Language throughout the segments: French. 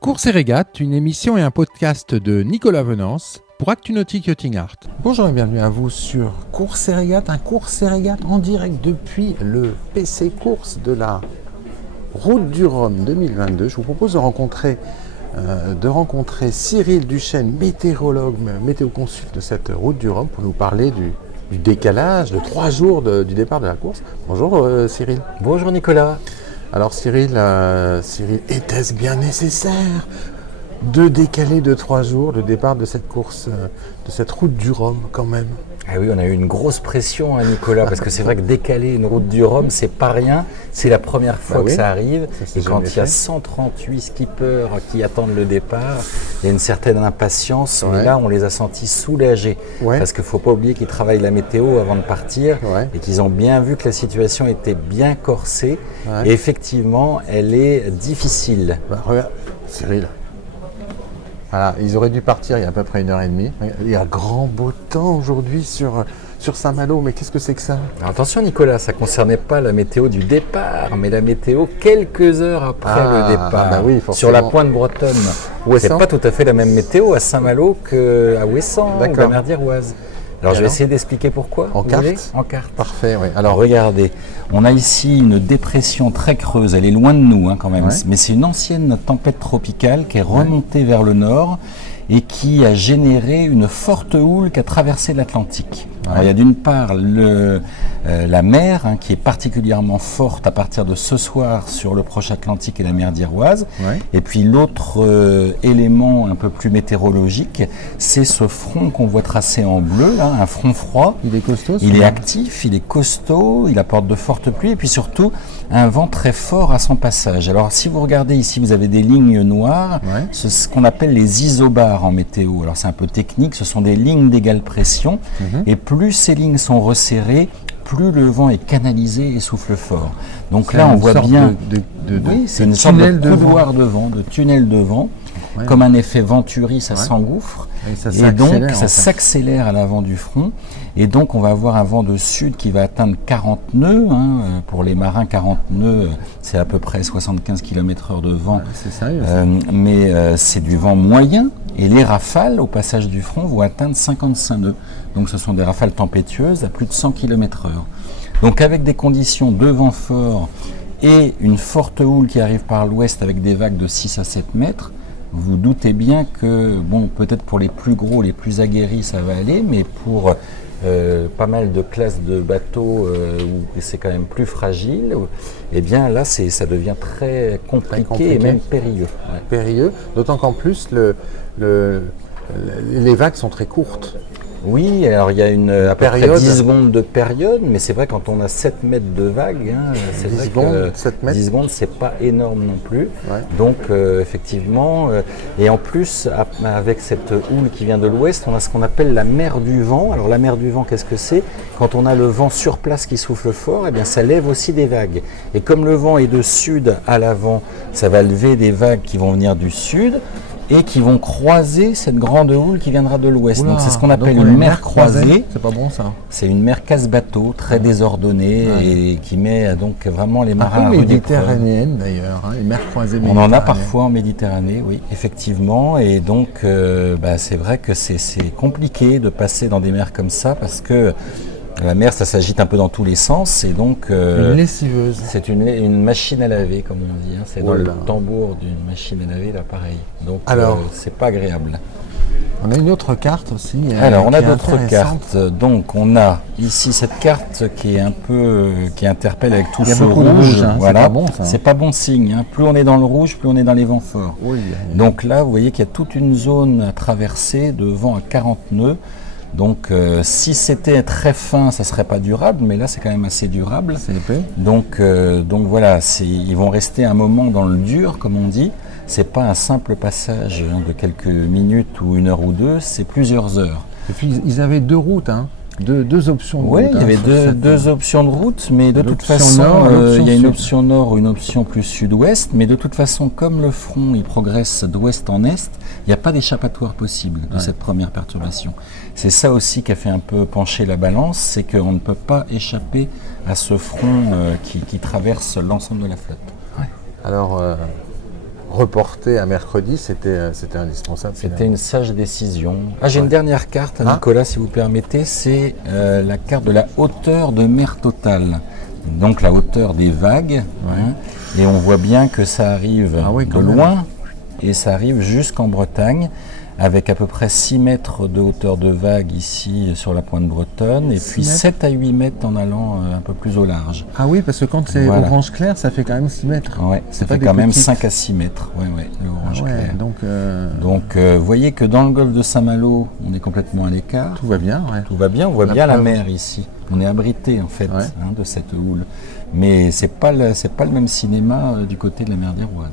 Courses et régates, une émission et un podcast de Nicolas Venance pour ActuNautique Yachting Art. Bonjour et bienvenue à vous sur Courses et régates, un courses et régates en direct depuis le PC Course de la Route du Rhum 2022. Je vous propose de rencontrer Cyril Duchesne, météorologue, météo-consulte de cette Route du Rhum, pour nous parler du décalage de 3 jours du départ de la course. Bonjour Cyril. Bonjour Nicolas. Alors Cyril, était-ce bien nécessaire de décaler de 3 jours le départ de cette course, de cette Route du Rhum quand même? Ah oui, on a eu une grosse pression, hein, Nicolas, parce que c'est vrai que décaler une Route du Rhum, c'est pas rien. C'est la première fois que ça arrive. Et quand il y a 138 skippers qui attendent le départ, il y a une certaine impatience. Mais là, on les a sentis soulagés. Parce qu'il ne faut pas oublier qu'ils travaillent la météo avant de partir et qu'ils ont bien vu que la situation était bien corsée. Et effectivement, elle est difficile. Regarde, Cyril. Voilà, ils auraient dû partir il y a à peu près 1h30. Il y a grand beau temps aujourd'hui sur Saint-Malo, mais qu'est-ce que c'est que ça? Alors attention Nicolas, ça ne concernait pas la météo du départ, mais la météo quelques heures après le départ, sur la pointe bretonne. C'est pas tout à fait la même météo à Saint-Malo qu'à Ouessant ou la mer d'Iroise. Alors je vais essayer d'expliquer pourquoi. En carte. Parfait, oui. Alors regardez, on a ici une dépression très creuse, elle est loin de nous quand même, mais c'est une ancienne tempête tropicale qui est remontée vers le nord et qui a généré une forte houle qui a traversé l'Atlantique. Il y a d'une part la mer qui est particulièrement forte à partir de ce soir sur le proche Atlantique et la mer d'Iroise. Et puis l'autre élément un peu plus météorologique, c'est ce front qu'on voit tracé en bleu, là, un front froid. Il est costaud. Il est actif, il est costaud, il apporte de fortes pluies et puis surtout un vent très fort à son passage. Alors si vous regardez ici, vous avez des lignes noires, c'est ce qu'on appelle les isobars en météo. Alors c'est un peu technique, ce sont des lignes d'égale pression et plus ces lignes sont resserrées, plus le vent est canalisé et souffle fort. Donc là on voit bien, c'est une sorte de couloir de vent, de tunnel de vent, comme un effet Venturi, ça s'engouffre. Et donc ça s'accélère à l'avant du front et donc on va avoir un vent de sud qui va atteindre 40 nœuds, pour les marins 40 nœuds c'est à peu près 75 km/h de vent, c'est sérieux, mais c'est du vent moyen et les rafales au passage du front vont atteindre 55 nœuds, donc ce sont des rafales tempétueuses à plus de 100 km/h. Donc avec des conditions de vent fort et une forte houle qui arrive par l'ouest avec des vagues de 6 à 7 mètres, vous doutez bien que, peut-être pour les plus gros, les plus aguerris, ça va aller, mais pour pas mal de classes de bateaux où c'est quand même plus fragile, eh bien là, ça devient très compliqué et même périlleux. Périlleux, d'autant qu'en plus, les vagues sont très courtes. Oui, alors il y a à peu près 10 secondes de période, mais c'est vrai quand on a 7 mètres de vague, c'est vrai que 10 secondes, c'est pas énorme non plus. Donc effectivement, et en plus avec cette houle qui vient de l'ouest, on a ce qu'on appelle la mer du vent. Alors la mer du vent, qu'est-ce que c'est? Quand on a le vent sur place qui souffle fort, eh bien ça lève aussi des vagues. Et comme le vent est de sud à l'avant, ça va lever des vagues qui vont venir du sud et qui vont croiser cette grande houle qui viendra de l'ouest. Donc c'est ce qu'on appelle une mer croisée. C'est pas bon ça. C'est une mer casse-bateau, très désordonnée et qui met donc vraiment les marins à rude épreuve. Méditerranéenne d'ailleurs, une mer croisée méditerranéenne. On en a parfois en Méditerranée, oui, effectivement. Et donc c'est vrai que c'est compliqué de passer dans des mers comme ça parce que la mer, ça s'agite un peu dans tous les sens et donc une lessiveuse. C'est une machine à laver, comme on dit. C'est dans le tambour d'une machine à laver, là, pareil. Donc, c'est pas agréable. On a une autre carte aussi. Alors, on a d'autres cartes. Donc, on a ici cette carte qui est un peu qui interpelle avec tout ce rouge. Voilà. C'est pas bon, ça. C'est pas bon signe. Plus on est dans le rouge, plus on est dans les vents forts. Donc là, vous voyez qu'il y a toute une zone à traverser de vent à 40 nœuds. Donc si c'était très fin, ça ne serait pas durable, mais là c'est quand même assez durable. C'est épais. Donc voilà, ils vont rester un moment dans le dur, comme on dit. C'est pas un simple passage de quelques minutes ou 1 heure ou 2, c'est plusieurs heures. Et puis ils avaient 2 routes, deux options de route. Oui, il y avait deux options de route, mais de toute façon, il y a une option nord ou une option plus sud-ouest, mais de toute façon, comme le front il progresse d'ouest en est, il n'y a pas d'échappatoire possible de cette première perturbation. C'est ça aussi qui a fait un peu pencher la balance, c'est qu'on ne peut pas échapper à ce front qui traverse l'ensemble de la flotte. Alors, reporter à mercredi, c'était indispensable. C'était une sage décision. J'ai une dernière carte, Nicolas, si vous permettez. C'est la carte de la hauteur de mer totale. Donc la hauteur des vagues. Et on voit bien que ça arrive de loin et ça arrive jusqu'en Bretagne, avec à peu près 6 mètres de hauteur de vague ici sur la pointe bretonne, et puis 7 à 8 mètres en allant un peu plus au large. Ah oui, parce que quand c'est orange clair, ça fait quand même 6 mètres. Oui, ça fait quand même 5 à 6 mètres, le orange clair. Donc, vous voyez que dans le golfe de Saint-Malo, on est complètement à l'écart. Tout va bien, Tout va bien, on voit bien la mer ici. On est abrité en fait de cette houle. Mais c'est pas le même cinéma du côté de la mer d'Iroise.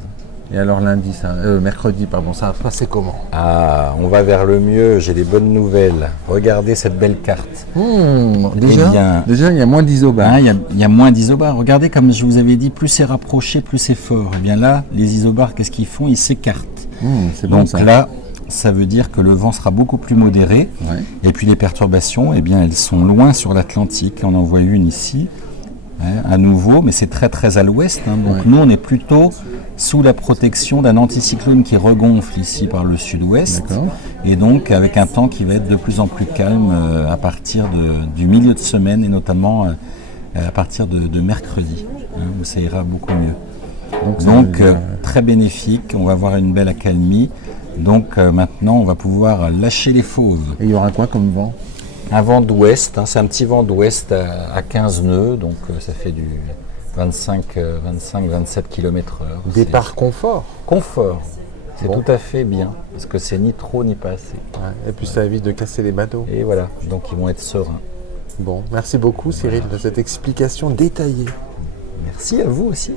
Et alors mercredi, ça va se passer comment? On va vers le mieux, j'ai des bonnes nouvelles. Regardez cette belle carte. Déjà, il y a moins d'isobars. Il y a moins d'isobars. Regardez, comme je vous avais dit, plus c'est rapproché, plus c'est fort. Et bien là, les isobars, qu'est-ce qu'ils font? Ils s'écartent. Donc là, ça veut dire que le vent sera beaucoup plus modéré. Et puis les perturbations, elles sont loin sur l'Atlantique. On en voit une ici. À nouveau, mais c'est très très à l'ouest. Donc nous, on est plutôt sous la protection d'un anticyclone qui regonfle ici par le sud-ouest. Et donc avec un temps qui va être de plus en plus calme à partir du milieu de semaine et notamment à partir de mercredi, où ça ira beaucoup mieux. Donc très bénéfique, on va avoir une belle accalmie. Donc maintenant, on va pouvoir lâcher les fauves. Et il y aura quoi comme vent? Un vent d'ouest, c'est un petit vent d'ouest à 15 nœuds, donc ça fait du 25-27 km/h. Départ confort. Confort, c'est tout à fait bien, parce que c'est ni trop ni pas assez. Et puis ça évite de casser les bateaux. Et voilà, donc ils vont être sereins. Bon, merci beaucoup Cyril de cette explication détaillée. Merci à vous aussi.